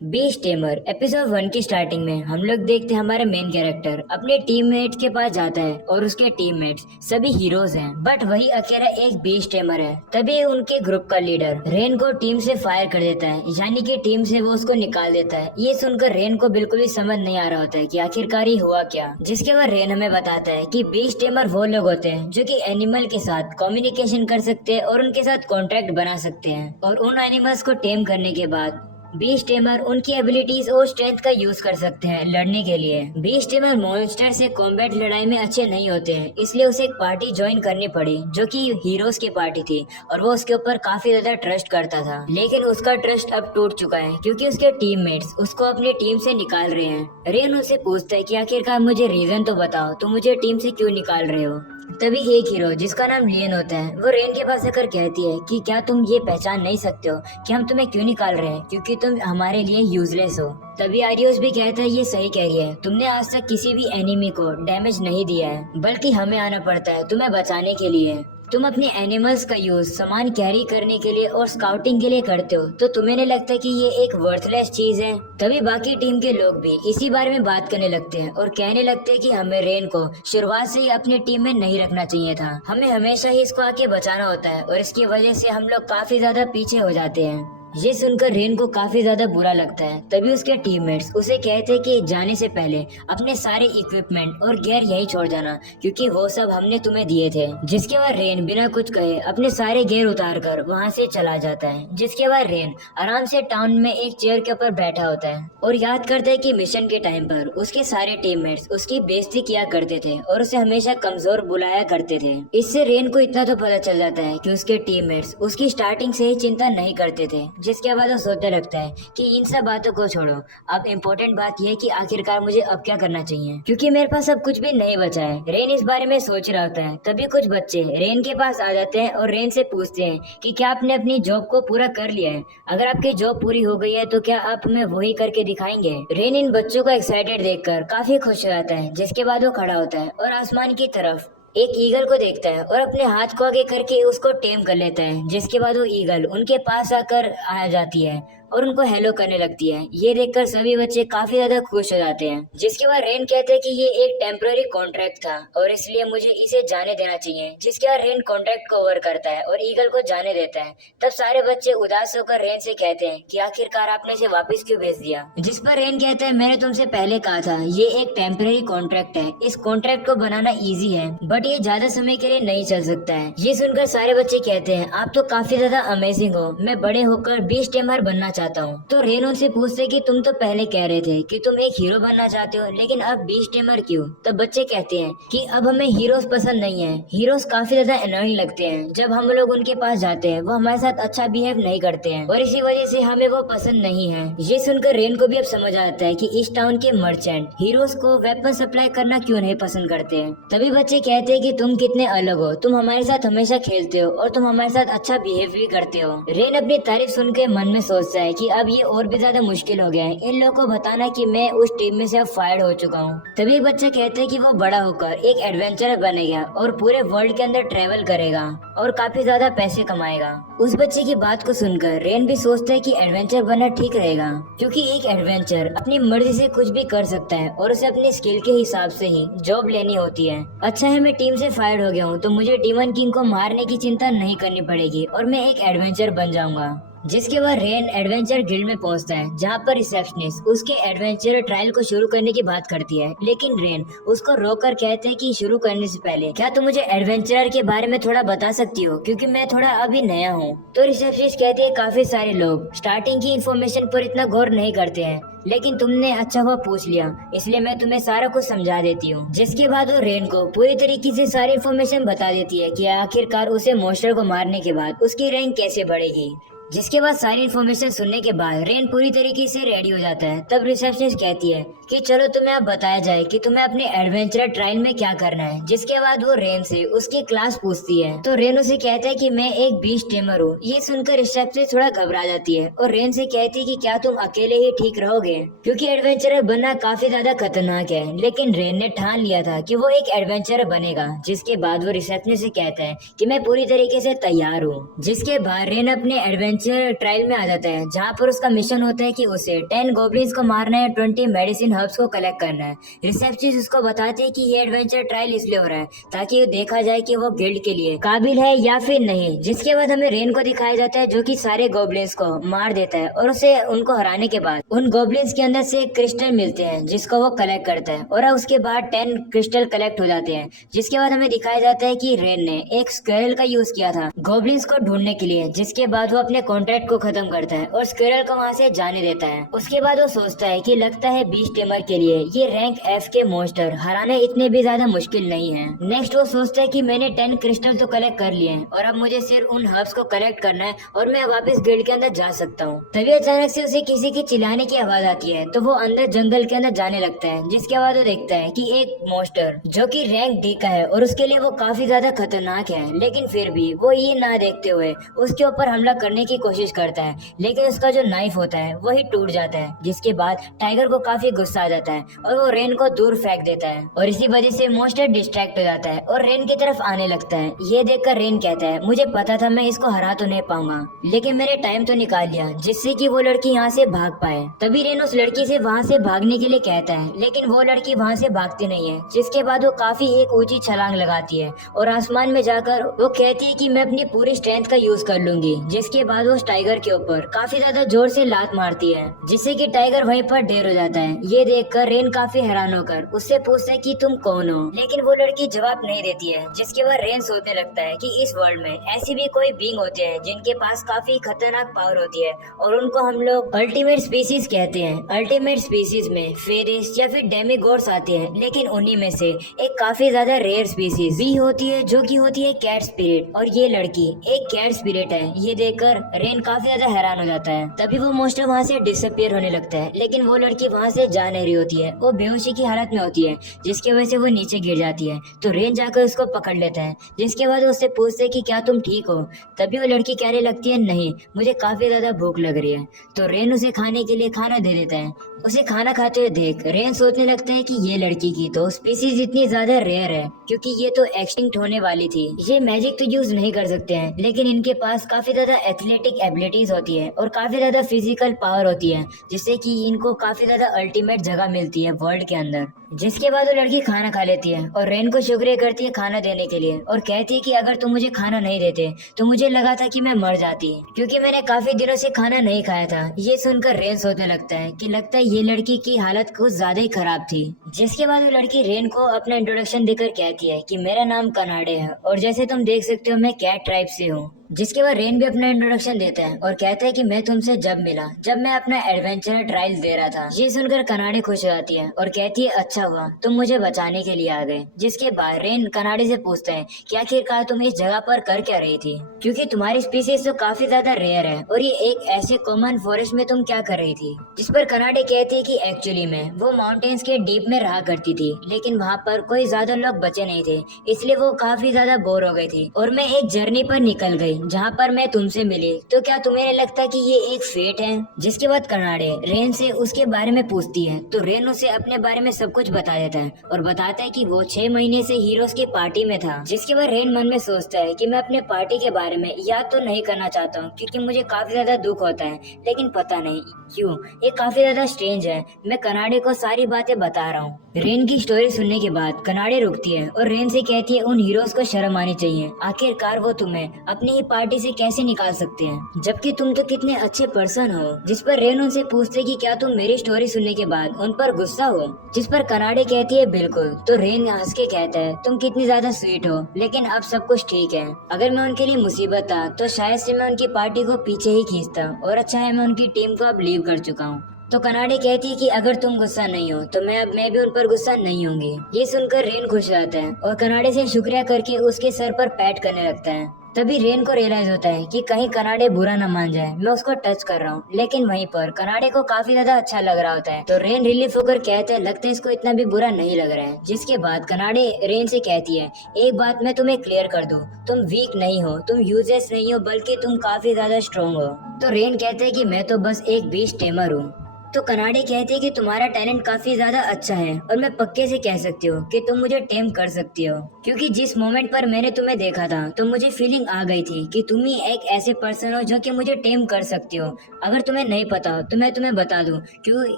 Beast tamer episode 1 की starting में हम लोग देखते हैं हमारे मेन कैरेक्टर अपने टीममेट के पास जाता है और उसके टीममेट्स सभी हीरोज हैं, बट वही अकेला एक बीस्ट टेमर है। तभी उनके ग्रुप का लीडर रेन को टीम से फायर कर देता है, यानी कि टीम से वो उसको निकाल देता है। ये सुनकर रेन को बिल्कुल भी समझ नहीं आ रहा होता है कि आखिरकार ये हुआ क्या। जिसके बाद रेन हमें बताता है कि बीस्ट टेमर वो लोग होते हैं जो कि एनिमल के साथ कम्युनिकेशन कर सकते हैं और उनके साथ कॉन्ट्रैक्ट बना सकते हैं, और उन एनिमल्स को टेम करने के बाद बीस्ट टेमर उनकी एबिलिटीज और स्ट्रेंथ का यूज कर सकते हैं लड़ने के लिए। बीस्ट टेमर मॉन्स्टर से कॉम्बैट लड़ाई में अच्छे नहीं होते हैं, इसलिए उसे एक पार्टी ज्वाइन करनी पड़ी जो कि हीरोज की पार्टी थी, और वो उसके ऊपर काफी ज्यादा ट्रस्ट करता था। लेकिन उसका ट्रस्ट अब टूट चुका है क्योंकि उसके टीममेट्स उसको अपनी टीम से निकाल रहे हैं। रेन उनसे पूछता है कि आखिरकार मुझे रीजन तो बताओ, तुम मुझे टीम से क्यों निकाल रहे हो। तभी एक हीरो जिसका नाम लियन होता है वो रेन के पास आकर कहती है कि क्या तुम ये पहचान नहीं सकते हो कि हम तुम्हें क्यों निकाल रहे हैं, क्योंकि तुम हमारे लिए यूजलेस हो। तभी आरियोस भी कहता है ये सही कह रही है, तुमने आज तक किसी भी एनिमी को डैमेज नहीं दिया है, बल्कि हमें आना पड़ता है तुम्हें बचाने के लिए। तुम अपने एनिमल्स का यूज सामान कैरी करने के लिए और स्काउटिंग के लिए करते हो, तो तुम्हें नहीं लगता कि ये एक वर्थलेस चीज है। तभी बाकी टीम के लोग भी इसी बारे में बात करने लगते हैं और कहने लगते हैं कि हमें रेन को शुरुआत से ही अपनी टीम में नहीं रखना चाहिए था, हमें हमेशा ही इसको आके बचाना होता है, और इसकी वजह से हम लोग काफी ज्यादा पीछे हो जाते हैं। ये सुनकर रेन को काफी ज्यादा बुरा लगता है। तभी उसके टीममेट्स उसे कहते हैं कि जाने से पहले अपने सारे इक्विपमेंट और गियर यही छोड़ जाना, क्योंकि वो सब हमने तुम्हें दिए थे। जिसके बाद रेन बिना कुछ कहे अपने सारे गियर उतार कर वहाँ से चला जाता है। जिसके बाद रेन आराम से टाउन में एक चेयर के ऊपर बैठा होता है और याद करता है कि मिशन के टाइम पर उसके सारे टीममेट्स उसकी बेइज्जती किया करते थे और उसे हमेशा कमजोर बुलाया करते थे। इससे रेन को इतना तो पता चल जाता है कि उसके टीममेट्स उसकी स्टार्टिंग से ही चिंता नहीं करते थे। जिसके बाद वो सोचने लगता है कि इन सब बातों को छोड़ो, अब इम्पोर्टेंट बात यह है कि आखिरकार मुझे अब क्या करना चाहिए, क्योंकि मेरे पास अब कुछ भी नहीं बचा है। रेन इस बारे में सोच रहा होता है। तभी कुछ बच्चे रेन के पास आ जाते हैं और रेन से पूछते हैं कि क्या आपने अपनी जॉब को पूरा कर लिया है, अगर आपकी जॉब पूरी हो गई है तो क्या आप हमें वही करके दिखाएंगे। रेन इन बच्चों को एक्साइटेड देखकर काफी खुश हो जाता है। जिसके बाद वो खड़ा होता है और आसमान की तरफ एक ईगल को देखता है और अपने हाथ को आगे करके उसको टेम कर लेता है। जिसके बाद वो ईगल उनके पास आकर आ जाती है और उनको हेलो करने लगती है। ये देखकर सभी बच्चे काफी ज्यादा खुश हो जाते हैं। जिसके बाद रेन कहते हैं कि ये एक टेम्पररी कॉन्ट्रैक्ट था और इसलिए मुझे इसे जाने देना चाहिए। जिसके बाद रेन कॉन्ट्रैक्ट को ओवर करता है और ईगल को जाने देता है। तब सारे बच्चे उदास होकर रेन से कहते हैं कि आखिरकार आपने इसे वापस क्यों भेज दिया। जिस पर रेन कहता है मैंने तुमसे पहले कहा था ये एक टेम्पररी कॉन्ट्रैक्ट है, इस कॉन्ट्रैक्ट को बनाना इजी है, बट ये ज्यादा समय के लिए नहीं चल सकता है। ये सुनकर सारे बच्चे कहते हैं आप तो काफी ज्यादा अमेजिंग हो, मैं बड़े होकर बीस्ट टेमर बनना चाहता हूँ। तो रेन उनसे पूछते कि तुम तो पहले कह रहे थे कि तुम एक हीरो बनना चाहते हो, लेकिन अब बीस्ट टेमर क्यों। तब बच्चे कहते हैं कि अब हमें हीरोज पसंद नहीं है, हीरोज काफी ज्यादा एनोइंग लगते हैं, जब हम लोग उनके पास जाते हैं वो हमारे साथ अच्छा बिहेव नहीं करते हैं और इसी वजह से हमें वो पसंद नहीं है। ये सुनकर रेन को भी अब समझ आता है कि इस टाउन के मर्चेंट हीरोज को वेपन सप्लाई करना क्यों नहीं पसंद करते हैं। तभी बच्चे कहते हैं कि तुम कितने अलग हो, तुम हमारे साथ हमेशा खेलते हो और तुम हमारे साथ अच्छा बिहेव भी करते हो। रेन अपनी तारीफ सुन के मन में सोचता है कि अब ये और भी ज्यादा मुश्किल हो गया है इन लोगों को बताना कि मैं उस टीम में से अब फायर हो चुका हूँ। तभी एक बच्चा कहते हैं कि वो बड़ा होकर एक एडवेंचरर बनेगा और पूरे वर्ल्ड के अंदर ट्रेवल करेगा और काफी ज्यादा पैसे कमाएगा। उस बच्चे की बात को सुनकर रेन भी सोचता है कि एडवेंचर बनना ठीक रहेगा, क्योंकि एक एडवेंचर अपनी मर्जी से कुछ भी कर सकता है और उसे अपनी स्किल के हिसाब से ही जॉब लेनी होती है। अच्छा है मैं टीम से फायर हो गया हूँ तो मुझे डीमन किंग को मारने की चिंता नहीं करनी पड़ेगी और मैं एक एडवेंचर बन जाऊंगा। जिसके बाद रेन एडवेंचर गिल्ड में पहुंचता है, जहां पर रिसेप्शनिस्ट उसके एडवेंचर ट्रायल को शुरू करने की बात करती है, लेकिन रेन उसको रोककर कहते हैं कि शुरू करने से पहले क्या तुम मुझे एडवेंचरर के बारे में थोड़ा बता सकती हो, क्योंकि मैं थोड़ा अभी नया हूँ। तो रिसेप्शनिस्ट कहती है काफी सारे लोग स्टार्टिंग की इन्फॉर्मेशन पर इतना गौर नहीं करते हैं, लेकिन तुमने अच्छा हुआ पूछ लिया, इसलिए मैं तुम्हें सारा कुछ समझा देती हूँ। जिसके बाद वो रेन को पूरी तरीके से सारी इन्फॉर्मेशन बता देती है कि आखिरकार उसे मॉन्स्टर को मारने के बाद उसकी रैंक कैसे बढ़ेगी। जिसके बाद सारी इन्फॉर्मेशन सुनने के बाद रेन पूरी तरीके से रेडी हो जाता है। तब रिसेप्शनिस्ट कहती है कि चलो तुम्हें अब बताया जाए कि तुम्हें अपने एडवेंचर ट्रायल में क्या करना है। जिसके बाद वो रेन से उसकी क्लास पूछती है, तो रेन उसे कहता है कि मैं एक बीस्ट टेमर हूँ। ये सुनकर रिसेप्शनिस्ट थोड़ा घबरा जाती है और रेन से कहती है कि क्या तुम अकेले ही ठीक रहोगे, क्योंकि एडवेंचरर बनना काफी ज्यादा खतरनाक है। लेकिन रेन ने ठान लिया था कि वो एक एडवेंचरर बनेगा। जिसके बाद वो रिसेप्शनिस्ट से कहता है कि मैं पूरी तरीके से तैयार हूँ। जिसके बाद रेन अपने एडवेंचर एडवेंचर ट्रायल में आ जाता है, जहाँ पर उसका मिशन होता है कि उसे 10 गोब्लिन्स को मारना है, 20 मेडिसिन हर्ब्स को कलेक्ट करना है। रिसेप्शनिस्ट उसको बताते हैं कि ये एडवेंचर ट्रायल इसलिए हो रहा है ताकि देखा जाए कि वो गिल्ड के लिए काबिल है या फिर नहीं। जिसके बाद हमें रेन को दिखाया जाता है जो कि सारे गोब्लिन्स को मार देता है और उसे उनको हराने के बाद उन गोब्लिन्स के अंदर से क्रिस्टल मिलते हैं जिसको वो कलेक्ट करता है और उसके बाद 10 क्रिस्टल कलेक्ट हो जाते हैं। जिसके बाद हमें दिखाया जाता है कि रेन ने एक स्क्विरल का यूज किया था गोब्लिन्स को ढूंढने के लिए, जिसके बाद वो अपने कॉन्ट्रैक्ट को खत्म करता है और स्क्विरल को वहाँ से जाने देता है। उसके बाद वो सोचता है कि लगता है बीस्ट टेमर के लिए ये रैंक F के मॉन्स्टर हराने इतने भी ज्यादा मुश्किल नहीं है। नेक्स्ट वो सोचता है कि मैंने 10 क्रिस्टल तो कलेक्ट कर लिए हैं और अब मुझे सिर्फ उन हर्ब्स को कलेक्ट करना है और मैं वापस गिल्ड के अंदर जा सकता हूँ। तभी अचानक से उसे किसी की चिल्लाने की आवाज आती है तो वो अंदर जंगल के अंदर जाने लगता है। जिसके बाद वो देखता है कि एक मॉन्स्टर जो कि रैंक D का है और उसके लिए वो काफी ज्यादा खतरनाक है, लेकिन फिर भी वो ये ना देखते हुए उसके ऊपर हमला करने की कोशिश करता है, लेकिन उसका जो नाइफ होता है वही टूट जाता है। जिसके बाद टाइगर को काफी गुस्सा आ जाता है और वो रेन को दूर फेंक देता है और इसी वजह से मॉन्स्टर डिस्ट्रैक्ट हो जाता है और रेन की तरफ आने लगता है। ये देखकर रेन कहता है मुझे पता था मैं इसको हरा तो नहीं पाऊंगा, लेकिन मैंने टाइम तो निकाल लिया जिससे कि वो लड़की यहाँ से भाग पाए। तभी रेन उस लड़की से वहाँ से भागने के लिए कहता है, लेकिन वो लड़की वहाँ से भागती नहीं है। जिसके बाद वो काफी एक ऊंची छलांग लगाती है और आसमान में जाकर वो कहती है कि मैं अपनी पूरी स्ट्रेंथ का यूज कर लूंगी। जिसके बाद वो टाइगर के ऊपर काफी ज्यादा जोर से लात मारती है, जिससे कि टाइगर वहीं पर ढेर हो जाता है। ये देखकर रेन काफी हैरान होकर उससे पूछता है कि तुम कौन हो, लेकिन वो लड़की जवाब नहीं देती है। जिसके बाद रेन सोचने लगता है कि इस वर्ल्ड में ऐसी भी कोई बीइंग होते हैं जिनके पास काफी खतरनाक पावर होती है और उनको हम लोग अल्टीमेट स्पीसीज कहते हैं। अल्टीमेट स्पीसीज में फेरिस या फिर डेमीगॉड्स आते हैं, लेकिन उन्हीं में से एक काफी ज्यादा रेयर स्पीसीज भी होती है जो कि होती है कैट स्पिरिट, और ये लड़की एक कैट स्पिरिट है। ये देखकर रेन काफी ज्यादा हैरान हो जाता है। तभी वो मॉन्स्टर वहाँ से डिसअपियर होने लगता है, लेकिन वो लड़की वहाँ से जा नहीं रही होती है, वो बेहोशी की हालत में होती है, जिसकी वजह से वो नीचे गिर जाती है। तो रेन जाकर उसको पकड़ लेता है। जिसके बाद उससे पूछते है कि क्या तुम ठीक हो। तभी वो लड़की कहने लगती है नहीं, मुझे काफी ज्यादा भूख लग रही है। तो रेन उसे खाने के लिए खाना दे देता है। उसे खाना खाते हुए देख रेन सोचने लगता है कि ये लड़की की तो स्पीसीज इतनी ज्यादा रेयर है क्योंकि ये तो एक्सटिंक्ट होने वाली थी। ये मैजिक तो यूज नहीं कर सकते हैं, लेकिन इनके पास काफी ज्यादा एथलेटिक एबिलिटीज होती है और काफी ज्यादा फिजिकल पावर होती है, जिससे कि इनको काफी ज्यादा अल्टीमेट जगह मिलती है वर्ल्ड के अंदर। जिसके बाद वो लड़की खाना खा लेती है और रेन को शुक्रिया करती है खाना देने के लिए और कहती है कि अगर तुम मुझे खाना नहीं देते तो मुझे लगा था कि मैं मर जाती, क्योंकि मैंने काफी दिनों से खाना नहीं खाया था। ये सुनकर रेन सोचने लगता है कि लगता है ये लड़की की हालत कुछ ज्यादा ही खराब थी। जिसके बाद वो लड़की रेन को अपना इंट्रोडक्शन देकर कहती है कि मेरा नाम कनाडे है और जैसे तुम देख सकते हो मैं कैट ट्राइब से हूँ। जिसके बाद रेन भी अपना इंट्रोडक्शन देता है और कहता है कि मैं तुमसे जब मिला जब मैं अपना एडवेंचर ट्रायल दे रहा था। ये सुनकर कनाडे खुश हो जाती है और कहती है अच्छा हुआ तुम मुझे बचाने के लिए आ गए। जिसके बाद रेन कनाडे से पूछता है कि आखिरकार तुम इस जगह पर कर क्या रही थी, क्योंकि तुम्हारी स्पीसीज तो काफी ज्यादा रेयर है और ये एक ऐसे कॉमन फॉरेस्ट में तुम क्या कर रही थी। जिस पर कनाडे कहती है कि एक्चुअली में वो माउंटेन्स के डीप में रहा करती थी, लेकिन वहाँ पर कोई ज्यादा लोग बचे नहीं थे, इसलिए वो काफी ज्यादा बोर हो गई थी और मैं एक जर्नी पर निकल गई जहाँ पर मैं तुमसे मिली। तो क्या तुम्हें नहीं लगता कि ये एक फेट है। जिसके बाद कनाडे रेन से उसके बारे में पूछती है तो रेन उसे अपने बारे में सब कुछ बता देता है और बताता है कि वो 6 महीने से हीरोज की पार्टी में था। जिसके बाद रेन मन में सोचता है कि मैं अपने पार्टी के बारे में याद तो नहीं करना चाहता हूँ क्योंकि मुझे काफी ज्यादा दुख होता है, लेकिन पता नहीं क्यों ये काफी ज्यादा स्ट्रेंज है। मैं कनाडे को सारी बातें बता रहा हूँ। रेन की स्टोरी सुनने के बाद कनाडे रुकती है और रेन से कहती है उन हीरोज को शर्म आनी चाहिए, आखिरकार वो तुम्हें अपनी ही पार्टी से कैसे निकाल सकते हैं जबकि तुम तो कितने अच्छे पर्सन हो। जिस पर रेन उनसे पूछते कि क्या तुम मेरी स्टोरी सुनने के बाद उन पर गुस्सा हो। जिस पर कनाडे कहती है बिल्कुल। तो रेन हंस के कहता है तुम कितनी ज्यादा स्वीट हो, लेकिन अब सब कुछ ठीक है। अगर मैं उनके लिए मुसीबत था तो शायद से मैं उनकी पार्टी को पीछे ही खींचता, और अच्छा है मैं उनकी टीम को अब लीव कर चुका हूँ। तो कनाडे कहती है कि अगर तुम गुस्सा नहीं हो तो मैं भी उन पर गुस्सा नहीं होंगी। ये सुनकर रेन खुश हो जाता है और कनाडे से शुक्रिया करके उसके सर पर पैट करने लगता है। तभी रेन को रियलाइज होता है कि कहीं कनाडे बुरा न मान जाए, मैं उसको टच कर रहा हूँ, लेकिन वहीं पर कनाडे को काफी ज्यादा अच्छा लग रहा होता है। तो रेन रिलीफ होकर कहते हैं लगता है इसको इतना भी बुरा नहीं लग रहा है। जिसके बाद कनाडे रेन से कहती है एक बात मैं तुम्हें क्लियर कर दूं, तुम वीक नहीं हो, तुम यूजलेस नहीं हो, बल्कि तुम काफी ज्यादा स्ट्रॉन्ग हो। तो रेन कहते हैं कि मैं तो बस एक बीस्ट टेमर हूँ। तो कनाडे कहती है कि तुम्हारा टैलेंट काफी ज्यादा अच्छा है और मैं पक्के से कह सकती हूँ कि तुम मुझे टेम कर सकती हो, क्योंकि जिस मोमेंट पर मैंने तुम्हें देखा था तो मुझे फीलिंग आ गई थी कि तुम ही एक ऐसे पर्सन हो जो कि मुझे टेम कर सकती हो। अगर तुम्हें नहीं पता तो मैं तुम्हें बता दूं, क्यों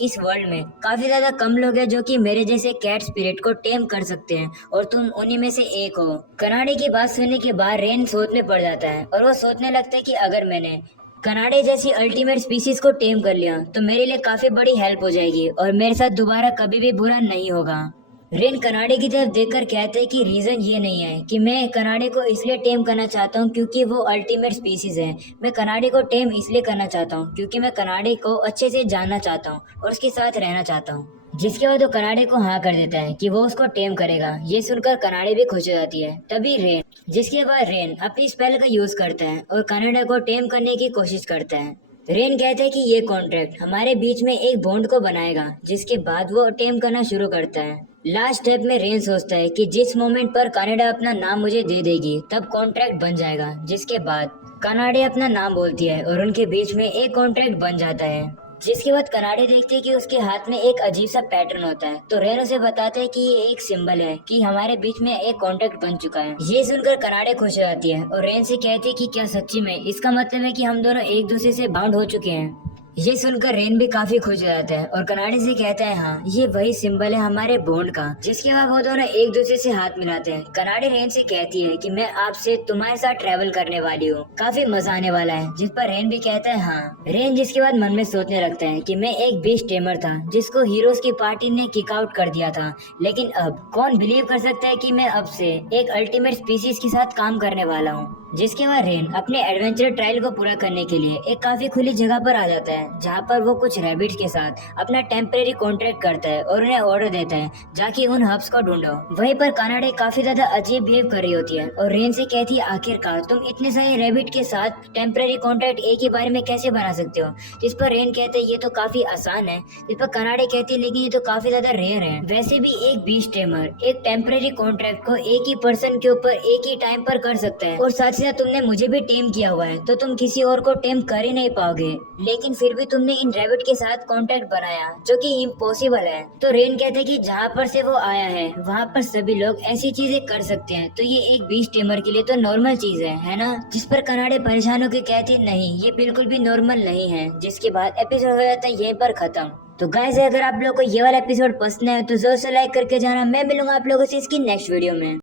इस वर्ल्ड में काफी ज्यादा कम लोग हैं जो कि मेरे जैसे कैट स्पिरिट को टेम कर सकते हैं और तुम उन्हीं में से एक हो। कनाडे की बात सुनने के बाद रेन सोच में पड़ जाता है और वो सोचने लगता है कि अगर मैंने कनाडे जैसी अल्टीमेट स्पीसीज को टेम कर लिया तो मेरे लिए काफी बड़ी हेल्प हो जाएगी और मेरे साथ दोबारा कभी भी बुरा नहीं होगा। रेन कनाडे की तरफ देखकर कहते हैं कि रीजन ये नहीं है कि मैं कनाडे को इसलिए टेम करना चाहता हूँ क्योंकि वो अल्टीमेट स्पीसीज है। मैं कनाडे को टेम इसलिए करना चाहता हूँ क्योंकि मैं कनाडे को अच्छे से जानना चाहता हूँ और उसके साथ रहना चाहता हूँ। जिसके बाद वो कनाडे को हाँ कर देता है कि वो उसको टेम करेगा। ये सुनकर कनाडे भी खुश हो जाती है। तभी रेन जिसके बाद रेन अपनी स्पेल का यूज करता है और कनाडा को टेम करने की कोशिश करता है। रेन कहता है कि ये कॉन्ट्रैक्ट हमारे बीच में एक बॉन्ड को बनाएगा, जिसके बाद वो टेम करना शुरू करता है। लास्ट स्टेप में रेन सोचता है कि जिस मोमेंट पर कनाडा अपना नाम मुझे दे देगी तब कॉन्ट्रैक्ट बन जाएगा, जिसके बाद कनाडा अपना नाम बोलती है और उनके बीच में एक कॉन्ट्रैक्ट बन जाता है। जिसके बाद कनाडे देखते हैं कि उसके हाथ में एक अजीब सा पैटर्न होता है, तो रेन उसे बताते हैं कि ये एक सिंबल है कि हमारे बीच में एक कॉन्ट्रैक्ट बन चुका है। ये सुनकर कनाडे खुश हो जाती है और रेन से कहती है कि क्या सच्ची में इसका मतलब है कि हम दोनों एक दूसरे से बाउंड हो चुके हैं। ये सुनकर रेन भी काफी खुश हो जाता है और कनाडे से कहता है हाँ ये वही सिंबल है हमारे बॉन्ड का। जिसके बाद वो दोनों एक दूसरे से हाथ मिलाते हैं। कनाडे रेन से कहती है कि मैं आपसे तुम्हारे साथ ट्रैवल करने वाली हूँ, काफी मजा आने वाला है। जिस पर रेन भी कहता है हाँ। रेन जिसके बाद मन में सोचने लगता है कि मैं एक बीस्ट टेमर था जिसको हीरोज की पार्टी ने किक आउट कर दिया था, लेकिन अब कौन बिलीव कर सकता है कि मैं अब से एक अल्टीमेट स्पीसीज के साथ काम करने वाला हूँ। जिसके बाद रेन अपने एडवेंचर ट्रायल को पूरा करने के लिए एक काफी खुली जगह पर आ जाता है, जहाँ पर वो कुछ रैबिट्स के साथ अपना टेम्परेरी कॉन्ट्रैक्ट करता है और उन्हें ऑर्डर देता है जाके उन हब्स को ढूंढो। वहीं पर कनाडा काफी ज्यादा अजीब बिहेव कर रही होती है और रेन से कहती है आखिरकार तुम इतने सारे रैबिट के साथ टेम्परेरी कॉन्ट्रैक्ट एक ही बारे में कैसे बना सकते हो। जिस पर रेन कहते हैं ये तो काफी आसान है। जिस पर कनाडा कहती है लेकिन ये तो काफी ज्यादा रेयर है। वैसे भी एक बीस्ट टेमर एक टेम्परेरी कॉन्ट्रैक्ट को एक ही पर्सन के ऊपर एक ही टाइम पर कर सकता है, और साथ ही साथ तुमने मुझे भी टेम किया हुआ है तो तुम किसी और को टेम कर ही नहीं पाओगे, लेकिन फिर भी तुमने इन रैबिट के साथ कांटेक्ट बनाया जो कि इम्पॉसिबल है। तो रेन कहते हैं कि जहाँ पर से वो आया है वहाँ पर सभी लोग ऐसी चीजें कर सकते हैं, तो ये एक बीस्ट टेमर के लिए तो नॉर्मल चीज है ना। जिस पर कनाडे परेशान होकर कहती नहीं ये बिल्कुल भी नॉर्मल नहीं है। जिसके बाद एपिसोड हो जाता है यहीं पर खत्म। तो गाइस अगर आप लोगों को ये वाला एपिसोड पसंद है तो जरूर से लाइक करके जाना। मैं मिलूंगा आप लोगों से इसकी नेक्स्ट वीडियो में।